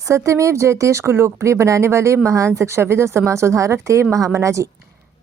सत्यमेव जयतेश को लोकप्रिय बनाने वाले महान शिक्षाविद और समाज सुधारक थे महामना जी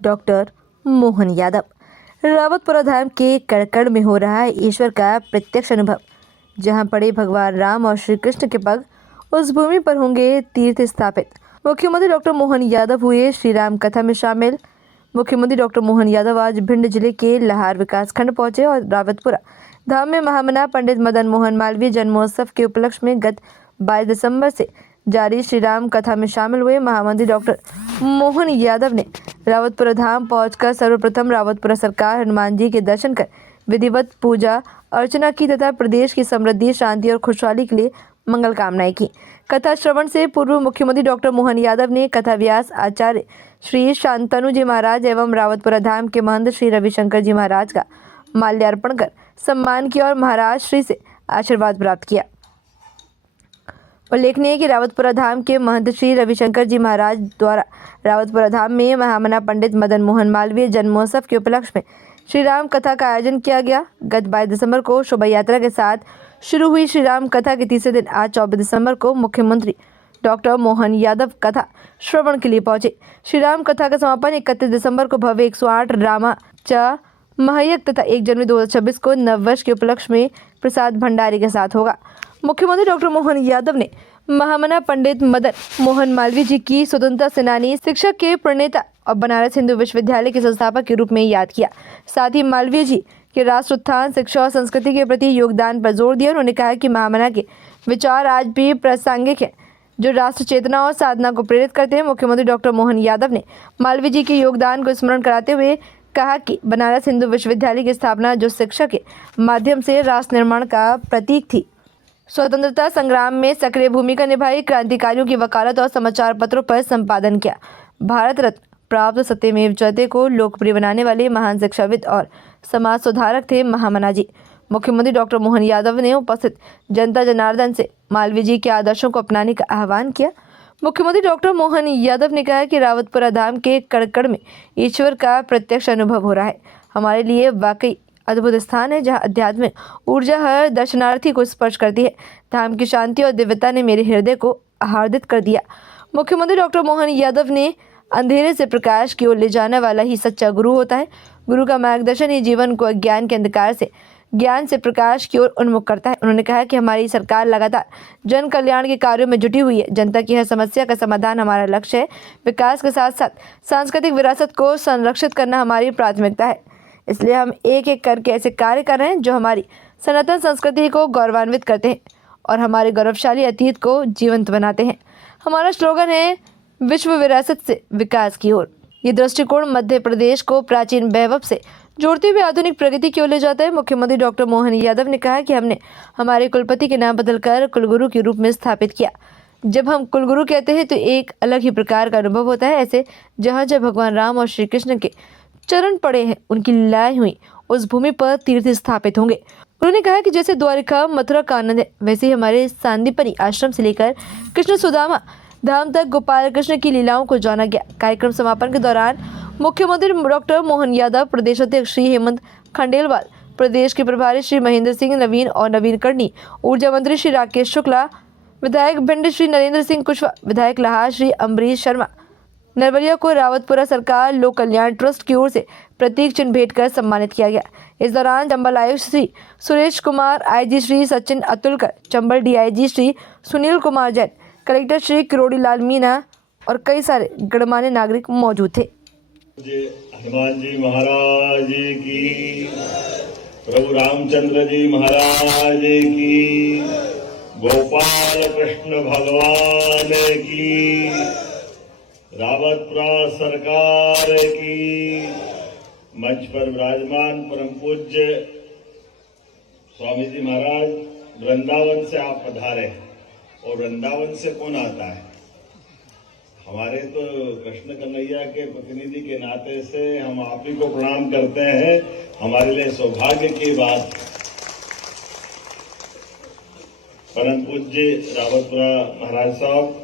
डॉक्टर मोहन यादव। रावतपुरा धाम के कड़कड़ में हो रहा है ईश्वर का प्रत्यक्ष अनुभव। जहां पड़े भगवान राम और श्री कृष्ण के पग, उस भूमि पर होंगे तीर्थ स्थापित। मुख्यमंत्री डॉक्टर मोहन यादव हुए श्री राम कथा में शामिल। मुख्यमंत्री डॉक्टर मोहन यादव आज भिंड जिले के लहार विकासखंड पहुंचे और रावतपुरा धाम में महामना पंडित मदन मोहन मालवीय जन्मोत्सव के उपलक्ष्य में गत 22 दिसंबर से जारी श्री राम कथा में शामिल हुए। महामंत्री डॉक्टर मोहन यादव ने रावतपुरा धाम पहुंचकर सर्वप्रथम रावतपुरा सरकार हनुमान जी के दर्शन कर विधिवत पूजा अर्चना की तथा प्रदेश की समृद्धि, शांति और खुशहाली के लिए मंगल कामनाएं की। कथा श्रवण से पूर्व मुख्यमंत्री डॉक्टर मोहन यादव ने कथा व्यास आचार्य श्री शांतनु जी महाराज एवं रावतपुरा धाम के महंत श्री रविशंकर जी महाराज का माल्यार्पण कर सम्मान किया और महाराज श्री से आशीर्वाद प्राप्त किया। उल्लेखनीय है कि रावतपुरा धाम के महंत श्री रविशंकर जी महाराज द्वारा रावतपुरा धाम में महामना पंडित मदन मोहन मालवीय जन्मोत्सव के उपलक्ष्य में श्री राम कथा का आयोजन किया गया। गत 22 दिसंबर को शोभा यात्रा के साथ शुरू हुई श्री राम कथा के तीसरे दिन आज 24 दिसंबर को मुख्यमंत्री डॉक्टर मोहन यादव कथा श्रवण के लिए पहुंचे। श्री राम कथा का समापन 31 दिसंबर को भव्य 108 रामा च महयक तथा 1 जनवरी 2026 को नववर्ष के उपलक्ष्य में प्रसाद भंडारी के साथ होगा। मुख्यमंत्री डॉक्टर मोहन यादव ने महामना पंडित मदन मोहन मालवीय जी की स्वतंत्रता सेनानी, शिक्षक के प्रणेता और बनारस हिंदू विश्वविद्यालय के संस्थापक के रूप में याद किया। साथ ही मालवीय जी के राष्ट्र उत्थान, शिक्षा और संस्कृति के प्रति योगदान पर जोर दिया। उन्होंने कहा कि महामना के विचार आज भी प्रासंगिक हैं, जो राष्ट्र चेतना और साधना को प्रेरित करते हैं। मुख्यमंत्री डॉक्टर मोहन यादव ने मालवीय जी के योगदान को स्मरण कराते हुए कहा कि बनारस हिंदू विश्वविद्यालय की स्थापना जो शिक्षा के माध्यम से राष्ट्र निर्माण का प्रतीक थी, स्वतंत्रता संग्राम में सक्रिय भूमिका निभाई, क्रांतिकारियों की वकालत और समाचार पत्रों पर संपादन किया। भारत रत्न प्राप्त सत्यमेव जयते को लोकप्रिय बनाने वाले महान शिक्षाविद और समाज सुधारक थे महामना जी। मुख्यमंत्री डॉक्टर मोहन यादव ने उपस्थित जनता जनार्दन से मालवीय जी के आदर्शों को अपनाने का आह्वान किया। मुख्यमंत्री डॉक्टर मोहन यादव ने कहा कि रावतपुरा धाम के कड़कड़ में ईश्वर का प्रत्यक्ष अनुभव हो रहा है। हमारे लिए वाकई अद्भुत स्थान है, जहां आध्यात्मिक ऊर्जा हर दर्शनार्थी को स्पर्श करती है। धाम की शांति और दिव्यता ने मेरे हृदय को आह्लादित कर दिया। मुख्यमंत्री डॉक्टर मोहन यादव ने अंधेरे से प्रकाश की ओर ले जाने वाला ही सच्चा गुरु होता है। गुरु का मार्गदर्शन ही जीवन को अज्ञान के अंधकार से ज्ञान से प्रकाश की ओर उन्मुख करता है। उन्होंने कहा कि हमारी सरकार लगातार जन कल्याण के कार्यों में जुटी हुई है। जनता की हर समस्या का समाधान हमारा लक्ष्य है। विकास के साथ साथ सांस्कृतिक विरासत को संरक्षित करना हमारी प्राथमिकता है। इसलिए हम एक एक करके ऐसे कार्य कर रहे हैं जो हमारी सनातन संस्कृति को गौरवान्वित करते हैं और हमारे गौरवशाली अतीत को जीवंत बनाते हैं। हमारा स्लोगन है विश्व विरासत से विकास की ओर। ये दृष्टिकोण मध्य प्रदेश को प्राचीन वैभव से जोड़ते हुए आधुनिक प्रगति की ओर ले जाता है। मुख्यमंत्री डॉक्टर मोहन यादव ने कहा कि हमने हमारे कुलपति के नाम बदलकर कुलगुरु के रूप में स्थापित किया। जब हम कुलगुरु कहते हैं तो एक अलग ही प्रकार का अनुभव होता है। ऐसे जहाँ भगवान राम और श्री कृष्ण के चरण पड़े हैं, उनकी लीलाएं हुई, उस भूमि पर तीर्थ स्थापित होंगे। उन्होंने कहा कि जैसे द्वारिका मथुरा का आनंद है, वैसे ही हमारे सांदीपनि आश्रम से लेकर कृष्ण सुदामा धाम तक गोपाल कृष्ण की लीलाओं को जाना गया। कार्यक्रम समापन के दौरान मुख्यमंत्री डॉक्टर मोहन यादव, प्रदेश अध्यक्ष श्री हेमंत खंडेलवाल, प्रदेश के प्रभारी श्री महेंद्र सिंह नवीन और नवीन कर्णी, ऊर्जा मंत्री श्री राकेश शुक्ला, विधायक भिंड श्री नरेंद्र सिंह कुशवाहा, विधायक लहार श्री अम्बरीश शर्मा नरवरिया को रावतपुरा सरकार लोक कल्याण ट्रस्ट की ओर से प्रतीक चिन्ह भेंट कर सम्मानित किया गया। इस दौरान चंबल आयुक्त Shri Suresh Kumar, IG Shri Sachin Atulkar, Chambal DIG Shri Sunil Kumar Jain, collector Shri Kirodi Lal Meena और कई सारे गणमान्य नागरिक मौजूद थे। हनुमान जी महाराज की, प्रभु रामचंद्र जी महाराज की, गोपाल कृष्ण भगवान की, रावतपुरा सरकार की। मंच पर विराजमान परम पूज्य स्वामी जी महाराज, वृंदावन से आप पधारे और वृंदावन से कौन आता है? हमारे तो कृष्ण कन्हैया के प्रतिनिधि के नाते से हम आप ही को प्रणाम करते हैं। हमारे लिए सौभाग्य की बात। परम पूज्य रावतपुरा महाराज साहब,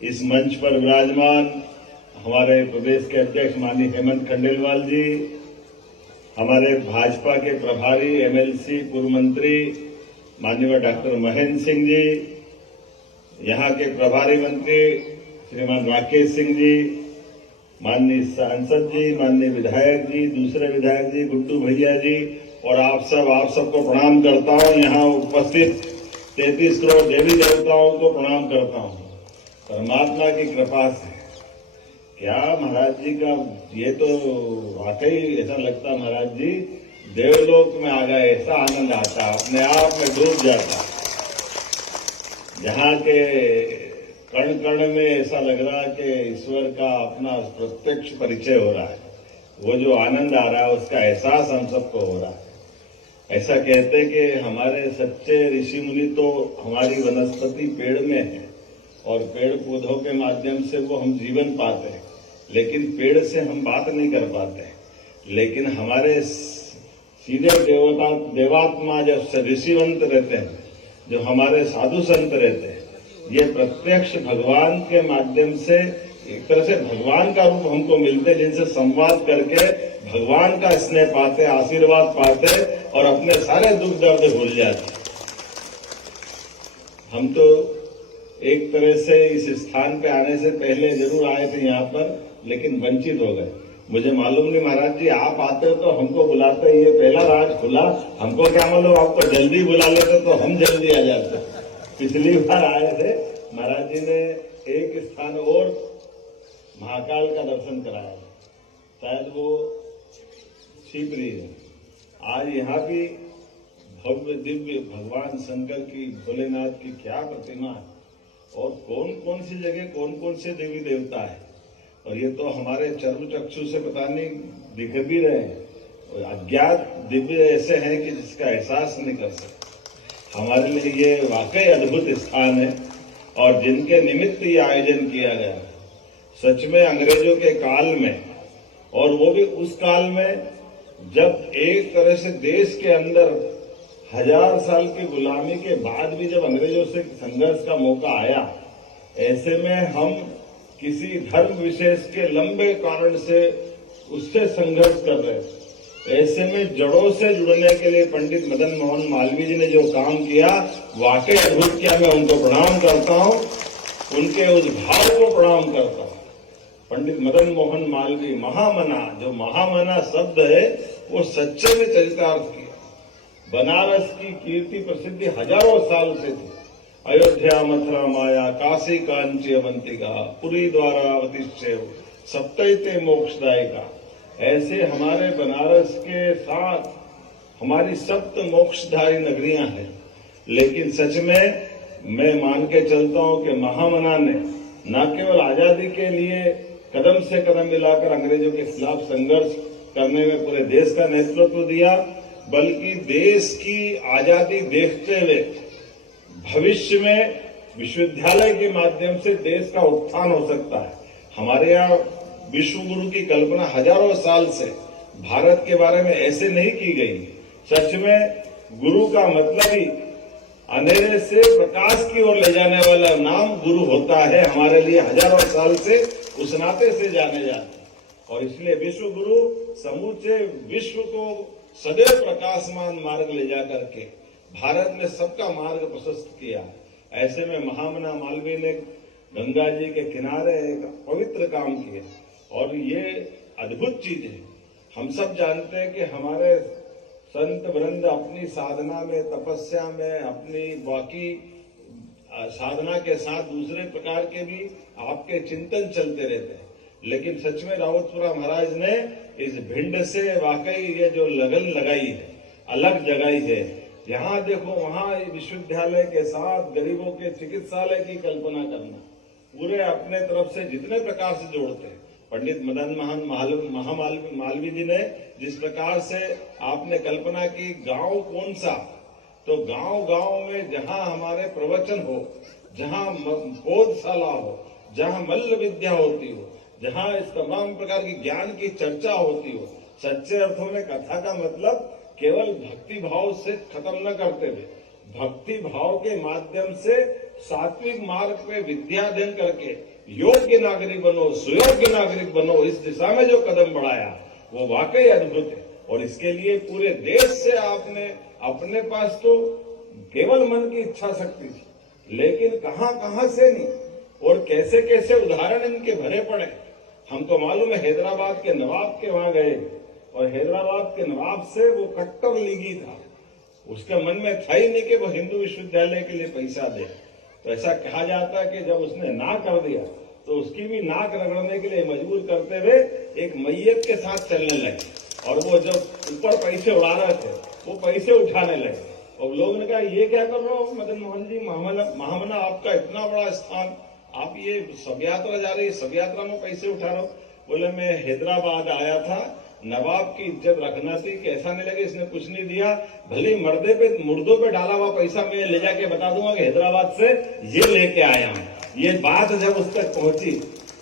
इस मंच पर विराजमान हमारे प्रदेश के अध्यक्ष माननीय हेमंत खंडेलवाल जी, हमारे भाजपा के प्रभारी एमएलसी पूर्व मंत्री माननीय डॉक्टर महेंद्र सिंह जी, यहाँ के प्रभारी मंत्री श्रीमान राकेश सिंह जी, माननीय सांसद जी, माननीय विधायक जी, दूसरे विधायक जी, गुड्डू भैया जी और आप सबको प्रणाम करता हूँ। यहाँ उपस्थित 33 करोड़ देवी देवताओं को प्रणाम करता हूँ। परमात्मा की कृपा से क्या महाराज जी का ये तो वाकई ऐसा लगता महाराज जी देवलोक में आ गए, ऐसा आनंद आता, अपने आप में डूब जाता। यहाँ के कण कण में ऐसा लग रहा है कि ईश्वर का अपना प्रत्यक्ष परिचय हो रहा है। वो जो आनंद आ रहा है उसका एहसास हम सबको हो रहा है। ऐसा कहते हैं कि हमारे सच्चे ऋषि मुनि तो हमारी वनस्पति पेड़ में है और पेड़ पौधों के माध्यम से वो हम जीवन पाते हैं, लेकिन पेड़ से हम बात नहीं कर पाते। लेकिन हमारे सीधे देवात्मा जो ऋषिवंत रहते हैं, जो हमारे साधु संत रहते हैं, ये प्रत्यक्ष भगवान के माध्यम से एक तरह से भगवान का रूप हमको मिलते हैं, जिनसे संवाद करके भगवान का स्नेह पाते, आशीर्वाद पाते और अपने सारे दुख दर्द भूल जाते। हम तो एक तरह से इस स्थान पे आने से पहले जरूर आए थे यहाँ पर, लेकिन वंचित हो गए। मुझे मालूम नहीं महाराज जी आप आते तो हमको बुलाते, ये पहला राज खुला, हमको क्या मालूम आपको जल्दी बुला लेते तो हम जल्दी आ जाते। पिछली बार आए थे, महाराज जी ने एक स्थान और महाकाल का दर्शन कराया, शायद वो शिवरी है। आज यहाँ भी भव्य दिव्य भगवान शंकर की, भोलेनाथ की क्या प्रतिमा है और कौन कौन सी जगह कौन कौन से देवी देवता है। और ये तो हमारे चर्म चक्षु से पता नहीं दिख भी रहे हैं और अज्ञात दिव्य ऐसे हैं कि जिसका एहसास नहीं कर सकते। हमारे लिए ये वाकई अद्भुत स्थान है और जिनके निमित्त ये आयोजन किया गया, सच में अंग्रेजों के काल में, और वो भी उस काल में जब एक तरह से देश के अंदर 1000 साल की गुलामी के बाद भी जब अंग्रेजों से संघर्ष का मौका आया, ऐसे में हम किसी धर्म विशेष के लंबे कारण से उससे संघर्ष कर रहे थे। ऐसे में जड़ों से जुड़ने के लिए पंडित मदन मोहन मालवीय जी ने जो काम किया, वाकई अद्भुत किया। मैं उनको प्रणाम करता हूँ, उनके उस भाव को प्रणाम करता हूँ। पंडित मदन मोहन मालवीय महामना, जो महामना शब्द है वो सच्चे में चरितार्थ किया। बनारस की कीर्ति प्रसिद्धि हजारों साल से थी। अयोध्या मथुरा माया, काशी कांची अवंतिका, पुरी द्वारावतिश्चैव सप्तैते मोक्षदायिका, ऐसे हमारे बनारस के साथ हमारी सप्त मोक्षधारी नगरियां हैं। लेकिन सच में मैं मान के चलता हूं कि महामना ने न केवल आजादी के लिए कदम से कदम मिलाकर अंग्रेजों के खिलाफ संघर्ष करने में पूरे देश का नेतृत्व दिया, बल्कि देश की आजादी देखते हुए भविष्य में विश्वविद्यालय के माध्यम से देश का उत्थान हो सकता है। हमारे यहाँ विश्व गुरु की कल्पना हजारों साल से भारत के बारे में ऐसे नहीं की गई। सच में गुरु का मतलब ही अंधेरे से प्रकाश की ओर ले जाने वाला नाम गुरु होता है। हमारे लिए हजारों साल से उस नाते से जाने जाते हैं और इसलिए विश्व गुरु समूचे विश्व को सदैव प्रकाशमान मार्ग ले जा करके भारत में सबका मार्ग प्रशस्त किया। ऐसे में महामना मालवीय ने गंगा जी के किनारे एक पवित्र काम किया और ये अद्भुत चीज है। हम सब जानते हैं कि हमारे संत वृंद अपनी साधना में, तपस्या में, अपनी बाकी साधना के साथ दूसरे प्रकार के भी आपके चिंतन चलते रहते हैं। लेकिन सच में रावतपुरा महाराज ने इस भिंड से वाकई ये जो लगन लगाई है, अलग जगाई है। यहाँ देखो, वहाँ विश्वविद्यालय के साथ गरीबों के चिकित्सालय की कल्पना करना, पूरे अपने तरफ से जितने प्रकार से जोड़ते हैं। पंडित मदन मोहन मालवीय जी ने जिस प्रकार से आपने कल्पना की, गांव कौन सा, तो गांव में जहां हमारे प्रवचन हो, जहां बोधशाला हो, जहां मल्ल विद्या होती हो, जहां इस तमाम प्रकार की ज्ञान की चर्चा होती हो। सच्चे अर्थों में कथा का मतलब केवल भक्ति भाव से खत्म न करते हुए, भक्ति भाव के माध्यम से सात्विक मार्ग पे विद्या अध्ययन करके योग्य नागरिक बनो, सुयोग्य नागरिक बनो, इस दिशा में जो कदम बढ़ाया वो वाकई अद्भुत है। और इसके लिए पूरे देश से आपने, अपने पास तो केवल मन की इच्छा शक्ति थी, लेकिन कहां कहां से नहीं और कैसे कैसे उदाहरण इनके भरे पड़े। हम तो मालूम है हैदराबाद के नवाब के वहां गए और हैदराबाद के नवाब से वो कट्टर लीगी था, उसके मन में था ही नहीं कि वो हिंदू विश्वविद्यालय के लिए पैसा दे। तो ऐसा कहा जाता है कि जब उसने ना कर दिया तो उसकी भी नाक रगड़ने के लिए मजबूर करते हुए एक मैयत के साथ चलने लगे और वो जब ऊपर पैसे उड़ा रहे थे वो पैसे उठाने लगे और लोगों ने कहा ये क्या कर रहे हो मदन मोहन जी, महामना आपका इतना बड़ा स्थान, आप ये शव यात्रा जा रही है, शव यात्रा में पैसे उठा रहे हो। बोले मैं हैदराबाद आया था, नवाब की इज्जत रखना थी, कैसा नहीं लगे इसने कुछ नहीं दिया, भले मुर्दों पे डाला हुआ पैसा मैं ले जाके बता दूंगा कि हैदराबाद से ये लेके आया हूं। ये बात जब उस तक पहुंची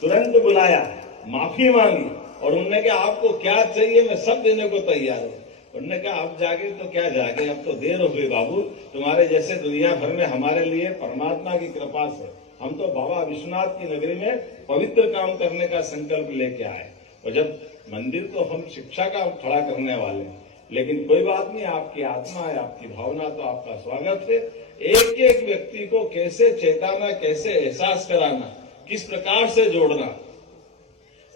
तुरंत बुलाया, माफी मांगी और उन्होंने कहा आपको क्या चाहिए मैं सब देने को तैयार हूं। उन्होंने कहा अब जागे तो क्या जागे, अब तो देर हो गई बाबू, तुम्हारे जैसे दुनिया भर में हमारे लिए परमात्मा की कृपा से हम तो बाबा विश्वनाथ की नगरी में पवित्र काम करने का संकल्प लेके आए। और जब मंदिर तो हम शिक्षा का खड़ा करने वाले हैं, लेकिन कोई बात नहीं, आपकी आत्मा है, आपकी भावना, तो आपका स्वागत है। एक एक व्यक्ति को कैसे चेताना, कैसे एहसास कराना, किस प्रकार से जोड़ना।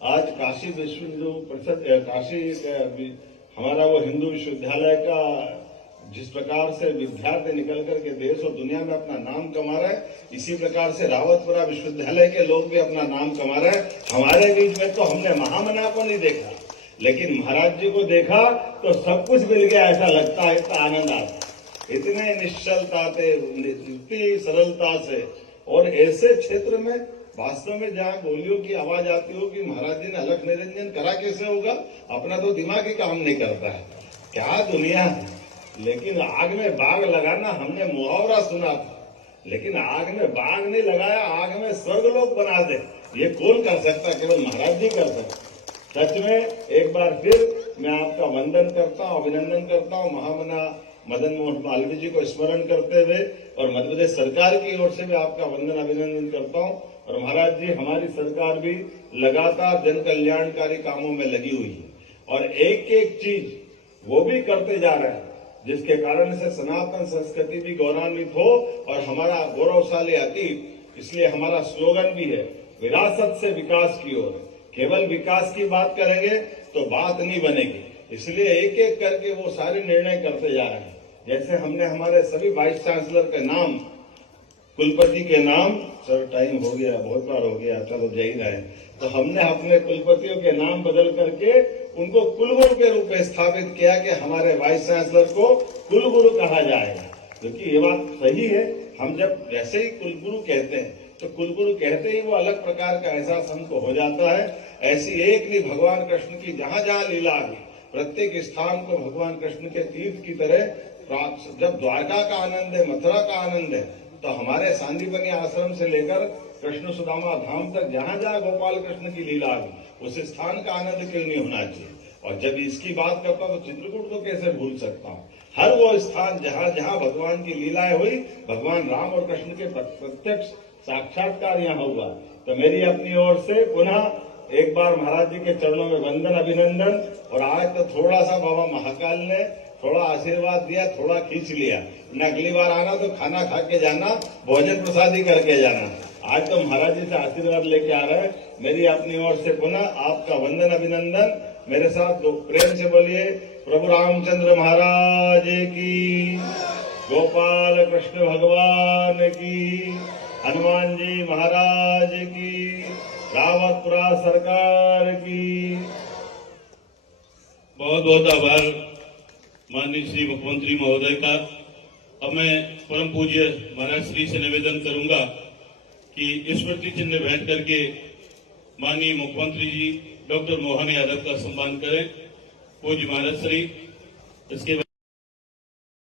आज काशी विश्व हिंदू परिषद, काशी हमारा वो हिंदू विश्वविद्यालय का जिस प्रकार से विद्यार्थी निकल करके देश और दुनिया में अपना नाम कमा रहे हैं, इसी प्रकार से रावतपुरा विश्वविद्यालय के लोग भी अपना नाम कमा रहे हैं। हमारे बीच में तो हमने महामना को नहीं देखा, लेकिन महाराज जी को देखा तो सब कुछ मिल गया ऐसा लगता है, इतना आनंद आता, इतने निश्चलता से, इतनी सरलता से। और ऐसे क्षेत्र में वास्तव में जहां गोलियों की आवाज आती हो कि महाराज जी ने अलख निरंजन करा कैसे होगा, अपना तो दिमाग ही काम नहीं करता है। क्या दुनिया है। लेकिन आग में बाग लगाना हमने मुहावरा सुना था, लेकिन आग में बाग नहीं लगाया, आग में स्वर्गलोक बना दे, ये कौन कर सकता, केवल महाराज जी कर सकते। सच में एक बार फिर मैं आपका वंदन करता हूं, अभिनंदन करता हूं, महामना मदन मोहन मालवीय जी को स्मरण करते हुए और मध्य प्रदेश सरकार की ओर से भी आपका वंदन अभिनंदन करता हूं। और महाराज जी हमारी सरकार भी लगातार जन कल्याणकारी कामों में लगी हुई है और एक एक चीज वो भी करते जा रहे हैं जिसके कारण से सनातन संस्कृति भी गौरवान्वित हो और हमारा गौरवशाली अतीत। इसलिए हमारा स्लोगन भी है विरासत से विकास की ओर। केवल विकास की बात करेंगे तो बात नहीं बनेगी, इसलिए एक एक करके वो सारे निर्णय करते जा रहे हैं। जैसे हमने हमारे सभी वाइस चांसलर के नाम, कुलपति के नाम, सर टाइम हो गया, बहुत बार हो गया, चलो जा ही रहे, तो हमने अपने कुलपतियों के नाम बदल करके उनको कुलगुरु के रूप में स्थापित किया कि हमारे वाइस चांसलर को कुलगुरु कहा जाएगा, क्योंकि ये बात सही है। हम जब वैसे ही कुलगुरु कहते हैं तो कुलगुरु कहते ही वो अलग प्रकार का एहसास हमको हो जाता है। ऐसी एक नहीं, भगवान कृष्ण की जहां जहां लीला आई, प्रत्येक स्थान को भगवान कृष्ण के तीर्थ की तरह, जब द्वारका का आनंद है, मथुरा का आनंद है, तो हमारे सांदीपनी आश्रम से लेकर कृष्ण सुदामा धाम तक जहां जहां गोपाल कृष्ण की लीला आई, उस स्थान का आनंद क्यों नहीं होना चाहिए। और जब इसकी बात करता हूं तो चित्रकूट को कैसे भूल सकता हूं। हर वो स्थान जहां जहां भगवान की लीलाएं हुई, भगवान राम और कृष्ण के प्रत्यक्ष साक्षात्कार यहाँ हुआ। तो मेरी अपनी ओर से पुनः एक बार महाराज जी के चरणों में वंदन अभिनंदन। और आज तो थोड़ा सा बाबा महाकाल ने थोड़ा आशीर्वाद दिया, थोड़ा खींच लिया, अगली बार आना तो खाना खा के जाना, भोजन प्रसादी करके जाना। आज तो महाराज जी से आशीर्वाद लेके आ रहे हैं। मेरी अपनी ओर से पुनः आपका वंदन अभिनंदन। मेरे साथ प्रेम से बोलिए प्रभु रामचंद्र महाराज की, गोपाल कृष्ण भगवान की, हनुमान जी महाराज की, रावतपुरा सरकार की। बहुत बहुत आभार माननीय श्री मुख्यमंत्री महोदय का। अब मैं परम पूज्य महाराज श्री से निवेदन करूंगा कि स्मृति चिन्ह भेंट करके माननीय मुख्यमंत्री जी डॉक्टर मोहन यादव का सम्मान करें। पूज्य महाराज श्री। इसके